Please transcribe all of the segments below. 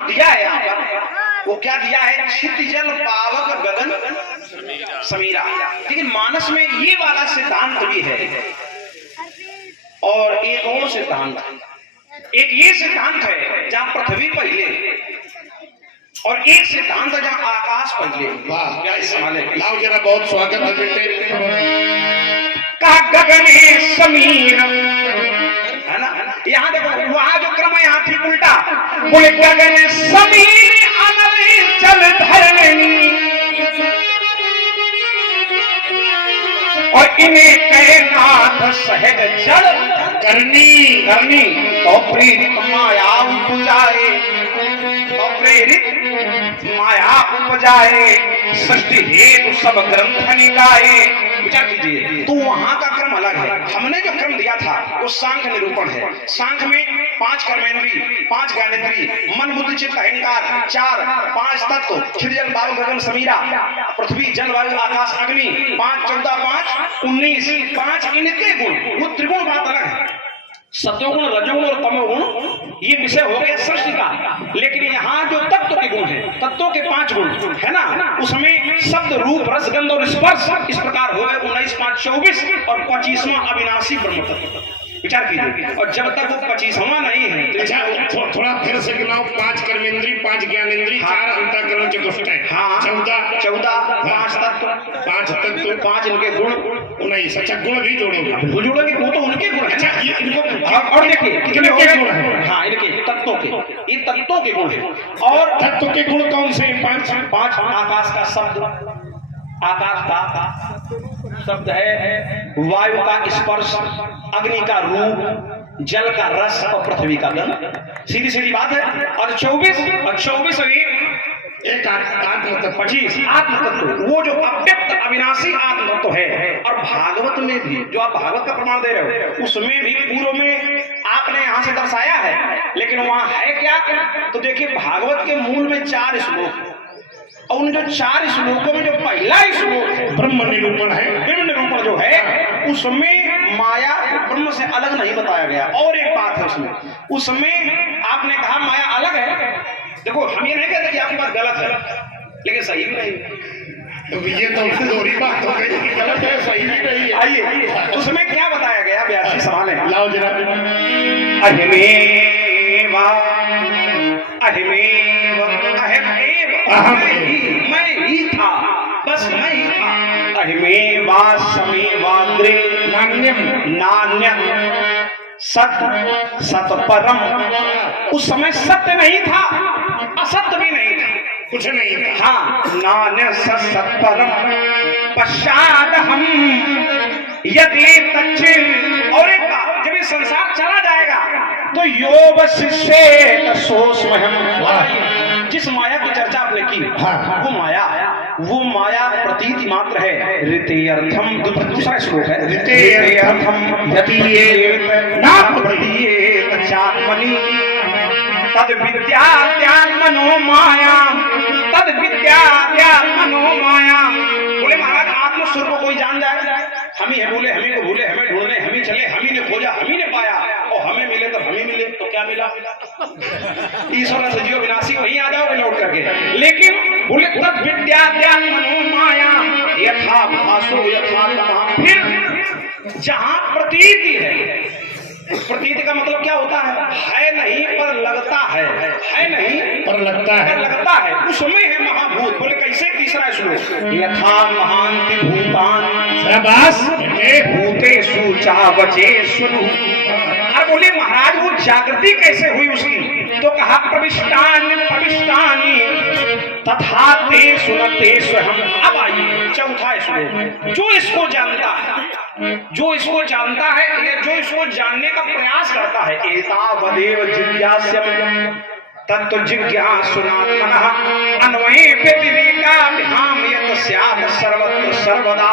दिया है यहाँ पर, वो क्या दिया है? क्षितिजल पावक गगन समीरा। लेकिन मानस में ये वाला सिद्धांत भी है और एक और सिद्धांत, एक ये सिद्धांत है जहां पृथ्वी पहले और एक सिद्धांत है जहां आकाश पहले। वाह, क्या संभाले? लाओ जरा, बहुत स्वागत है बेटे। का गगने समीर है ना, यहाँ देखो वहां जो क्रम है यहाँ ठीक उल्टा। बोले गगन समीर अनल जल धरणी और इन्हें कहे नाथ सहज जड़ करनी करनी। तो प्रेरित माया उपजाए, तो प्रेरित माया उपजाए, सृष्टि हेतु सब ग्रंथ निकाये। विचार कीजिए, तो वहां का क्रम अलग है। हमने जो क्रम दिया था वो सांख्य निरूपण है। सांख्य में 5 कर्मेंद्री, 5 ज्ञानेंद्री, मन बुद्धि चित्त अहंकार, 4 5 तत्व, क्षितिजल पावक गगन समीरा, पृथ्वी जल वायु आकाश अग्नि, 5 14 5 19, 5 इनके गुण। वो त्रिगुण बात अलग है, सत्वगुण रजोगुण और तमोगुण, ये विषय हो गया सृष्टि का। लेकिन यहाँ जो तत्व के गुण है, तत्वों के 5 गुण है ना, उसमें शब्द रूप रस गंध और स्पर्श इस प्रकार हो गए 19 5 24 और 25वां अविनाशी ब्रह्म तत्व। विचार कीजिए, और जब तक वो 25वां नहीं है तो अच्छा, थोड़ा फिर से गिनाओ। 5 कर्मेंद्री, 5 ज्ञानेंद्री, 4 अंतःकरण चतुष्टय, हाँ 14 5 तत्व, 5 तत्व, 5 इनके गुण 19। अच्छा, गुण भी जोड़ोगे? वो जोड़ोगे, वो तो उनके गुण है। अच्छा, ये इनको और देखिए कितने हो गुण गए? है? हाँ, इनके तत्वों के, ये तत्वों के गुण है। और तत्व के गुण कौन से? 5 आकाश का शब्द, आकाश का शब्द है, वायु का स्पर्श, अग्नि का रूप, जल का रस और पृथ्वी का गंध। सीधी सीधी बात है। और 24 एक आत्म तत्व, 25 आत्म तत्व, वो जो अव्यक्त अविनाशी आत्म तत्व है। और भागवत में भी जो आप भागवत का प्रमाण दे रहे हो, उसमें भी पूर्व में आपने यहां से दर्शाया है, लेकिन वहां है क्या? तो देखिए, भागवत के मूल में 4 श्लोक, और उन जो 4 श्लोकों में जो पहला श्लोक है ब्रह्म निरूपण है। ब्रह्म निरूपण जो है, उसमें माया ब्रह्म से अलग नहीं बताया गया। और एक बात है उसमें आपने कहा माया अलग है। देखो, हम ये नहीं कहते कि आपकी बात गलत है, लेकिन सही भी नहीं। तो ये तो दोहरी बात हो गई, गलत है सही भी नहीं है। आइए, उसमें क्या बताया गया? व्यास जी संभाले। लाओ जरा। अहिमेवा अहिमेव अहमेव, मैं ही था, बस मैं ही था। अहिमेवा समेवाग्रे नान्यम नान्यम सत सत परम। उस समय सत्य नहीं था, असत्य भी नहीं था, कुछ नहीं था। हाँ, नान्य सत सत परम पश्चात हम यदि तच्छ। और एक बात, जब ये संसार चला जाएगा तो योग शिष्य सोस्महम, जिस माया की चर्चा आपने की, वो माया प्रतीति मात्र है। ऋतेयर्थम, दूसरा श्लोक है, ऋतेयर्थम यतीयेत नाप्रतीयेत चात्मनि तद विद्यात्मनो माया, तद विद्यात्मनो माया। बोले महाराज, आत्मस्वरूप को कोई जान जाए? हम ही है बोले, हम ही को भूले, हमें ढूंढने हम ही चले, हम ही ने खोजा, हम ही ने पाया, और हमें मिले तो हम ही मिले, तो क्या मिला? ईश्वर सजीव विनाशी, वहीं आ जाओगे लौट करके। लेकिन बोले तद विद्यात्मनो माया यथा भासो यथा तमः। फिर जहां प्रतीति है, प्रतीति का मतलब क्या होता है नहीं पर लगता है नहीं पर लगता है, उसमें है महाभूत। बोले कैसे? तीसरा श्लोक, यथा महांति भूतान शाबाश भूतेषु चावचेषु। अरे बोले महाराज, वो जागृति कैसे हुई उसकी? तो कहा प्रविष्टानि तथा ते सुनतेषु हम। अब आइए चौथा श्लोक, जो इसको जानता है, जो इसको जानता है या जो इसको जानने का प्रयास करता है, एतावदेव जिज्ञास्यम् तत्व जिज्ञासुनात्मनः अन्वये व्यतिरेकाभ्याम यत् स्यात् सर्वत्र सर्वदा।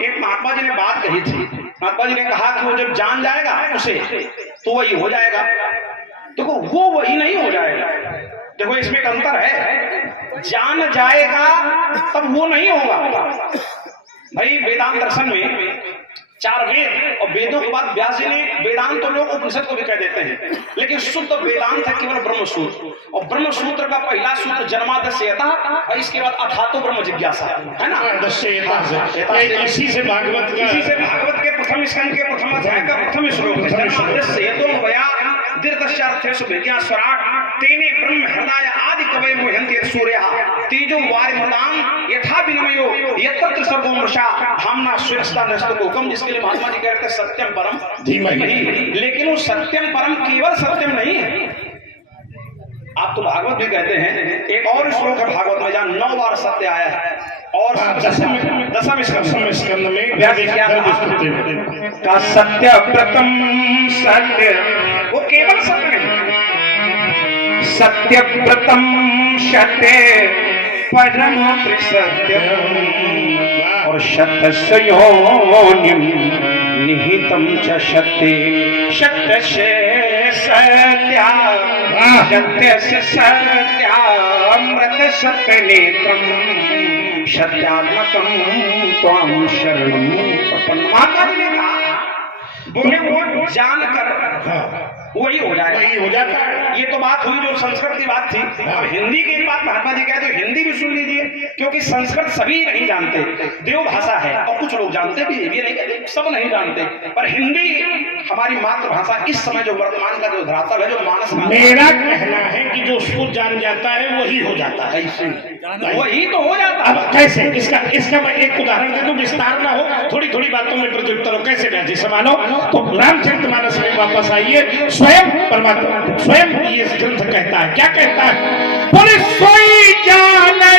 एक महात्मा जी ने बात कही थी। महात्मा जी ने कहा कि वो जब जान जाएगा उसे, तो वही हो जाएगा। देखो, वो वही नहीं हो जाएगा। देखो, इसमें एक अंतर है, जान जाएगा तब वो नहीं होगा। भाई वेदांत दर्शन में 4 वेद, और वेदों के बाद व्यास जी ने वेदांत तो लोग उपनिषद को भी कह देते हैं, लेकिन शुद्ध वेदांत है केवल ब्रह्मसूत्र। और ब्रह्मसूत्र का पहला सूत्र जन्मादस्यता, और इसके बाद अथातो ब्रह्म जिज्ञासा, है ना। इसी से भागवत के प्रथम स्कंद के प्रथम अध्याय का प्रथम श्लोक है। जन्मादस्यतो वया दीर्घस्यार्थेषु विज्ञास्वराट् तेने ब्रह्म हृदय आदि कवये मुह्यन्ति सूर्यः तेजो वारिमृतां यथा विनिमयो यत्र सर्वो मृषा धाम्ना स्वेष्टा नस्तकोकम। जिसके लिए महात्मा जी कहते हैं सत्यम परम धीमहि, लेकिन वो सत्यम परम केवल सत्यम नहीं है। आप तो भागवत भी कहते हैं, एक और श्लोक है भागवत में जहाँ 9 बार सत्य आया है, और दसम स्कंद में का सत्य प्रथम सत्य, वो केवल सत्य नहीं, सत्य प्रथम सत्य परम त्रिसत्यम और सत्य योनिम निहितम च सत्य सत्य से सत्या सत्य से सत्यामृत सत्य नेत्रम सत्यात्मकम त्वां शरणं प्रपन्नम्। माता जी ने कहा, बोले वो जानकर वही हो जाएगा, वही हो जाता है। ये तो बात हुई जो संस्कृत की बात थी। अब हिंदी की बात महात्मा जी कहते हैं, हिंदी भी सुन लीजिए, क्योंकि संस्कृत सभी नहीं जानते, देव भाषा है, और कुछ लोग जानते भी, ये नहीं कहते सब नहीं जानते, पर हिंदी हमारी मातृभाषा इस समय जो वर्तमान का जो धरातल है, जो मानस, मेरा कहना है कि जो उसको जान जाता है वही हो जाता है, वही तो हो जाता है। अब कैसे, इसका मैं एक उदाहरण दे दूं, विस्तार ना हो, थोड़ी थोड़ी बातों में प्रत्युत्तर हो। कैसे व्यास जी संभालो, तो रामचरितमानस में वापस आइए। स्वयं परमात्मा स्वयं ये ग्रंथ कहता है, क्या कहता है, बोले सोई जाने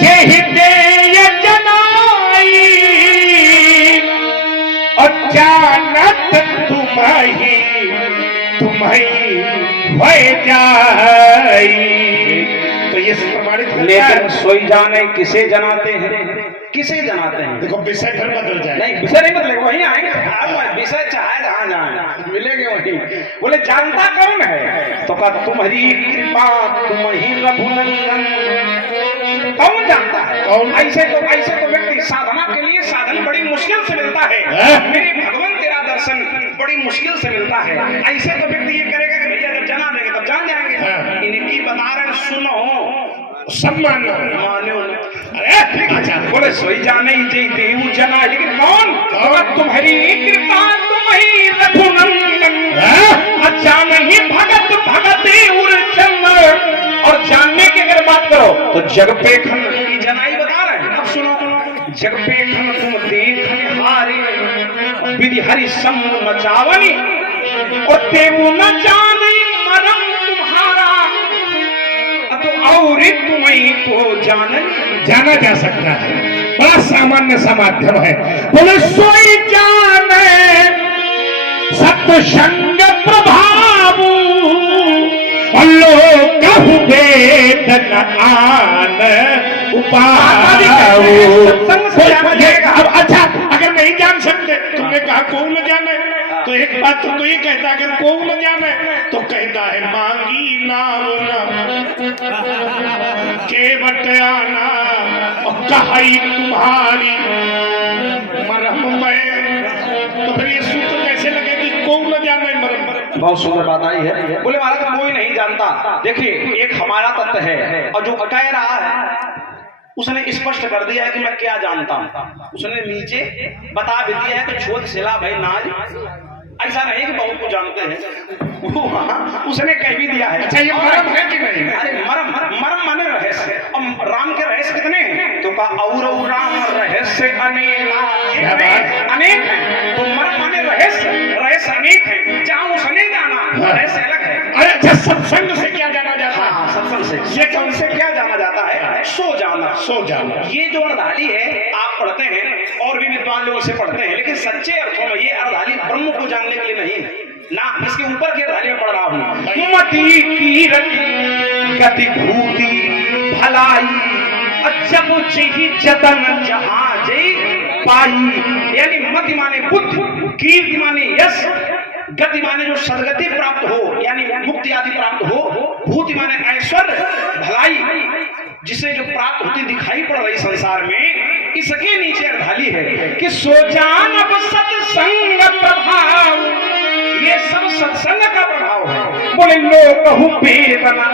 जेहि देय जनाई और जानत तुम्हें भय जाई। तो ये प्रमाणित करता है, सोई जाने किसे जनाते हैं, किसे जनाते हैं। देखो विषय फिर बदल जाए, नहीं विषय नहीं बदलेगा, वहीं आएंगे, विषय चाहे जहां जाए मिलेंगे वहीं। बोले जानता कौन है, तो कहा तुम्हारी कृपा तुम ही रघुनंदन। कौन जानता है, कौन? ऐसे तो व्यक्ति साधना के लिए साधन बड़ी मुश्किल से मिलता है, मेरे भगवान तेरा दर्शन बड़ी मुश्किल से मिलता है। ऐसे तो व्यक्ति ये करेगा कि भैया जब जना देंगे तब जान जाएंगे। इनकी बता रहे सुनो, सम्मान मानो। अरे बोले सोई जाने जी देव जना, लेकिन कौन, तुम्हारी कृपा तुम ही रघुनंदन। अच्छा नहीं भगत भगते उर्चंद। और जानने की अगर बात करो तो जग पे खन की जनाई बता रहे हैं। अब सुनो, जग पे खन तुम देख निहारे विधि हरि सम नचावनी और देव न जाने मरम तुम्हारा, तो और तुम्हें तो जाना जा सकता है, बड़ा सामान्य सा माध्यम है। बोले सोई जाने सत्संग प्रभाव लोक वेद न आन उपाय। अब अच्छा, अगर नहीं जान सकते, तुमने कहा कौन न जाने, तो एक बात तो ये कहता है, अगर कौन न जाने तो कहता है मांगी नाम केवट आना और कहाई तुम्हारी मरम में। तो फिर ये सूत्र कैसे लगे कि कौन न जाने मरम। बहुत सुंदर बात आई है। बोले महाराज कोई नहीं जानता। देखिए एक हमारा तत्व है, और जो कह रहा है उसने स्पष्ट कर दिया है कि मैं क्या जानता हूँ। उसने नीचे बता भी दिया है कि छोट सिला भाई नाज, ऐसा नहीं कि बहुत कुछ जानते हैं, उसने कह भी दिया है। अच्छा ये मरम है कि नहीं? अरे मरम मरम माने रहस्य। और राम के रहस्य कितने हैं, तो कहा और राम रहस्य अनेक है। तो मरम माने रहस्य, रहस्य अनेक है। जहाँ उसने जाना रहस्य अलग है। अरे अच्छा, सत्संग से क्या जाना जाता है? हाँ, सत्संग से, ये कौन से क्या जाना जाता है, सो जाना। सो जाना, ये जो अर्धाली है आप पढ़ते हैं और भी विद्वान लोग इसे पढ़ते हैं, लेकिन सच्चे अर्थों में ये अर्धाली ब्रह्म को जानने के लिए नहीं ना, इसके ऊपर की अर्धाली में पढ़ रहा हूँ। मति की गति भूति भलाई जब ही जतन जहां जय पाई। यानी मति माने बुद्धि, कीर्ति माने यश, गति माने जो सदगति प्राप्त हो यानी मुक्ति आदि प्राप्त हो, भूति माने ऐश्वर्य भलाई जिसे जो प्राप्त होती दिखाई पड़ रही संसार में, इसके नीचे अर्धाली है कि सोजान अब सत्संग प्रभाव, ये सब सत्संग का प्रभाव है। बोले लोग कहूँ वेदना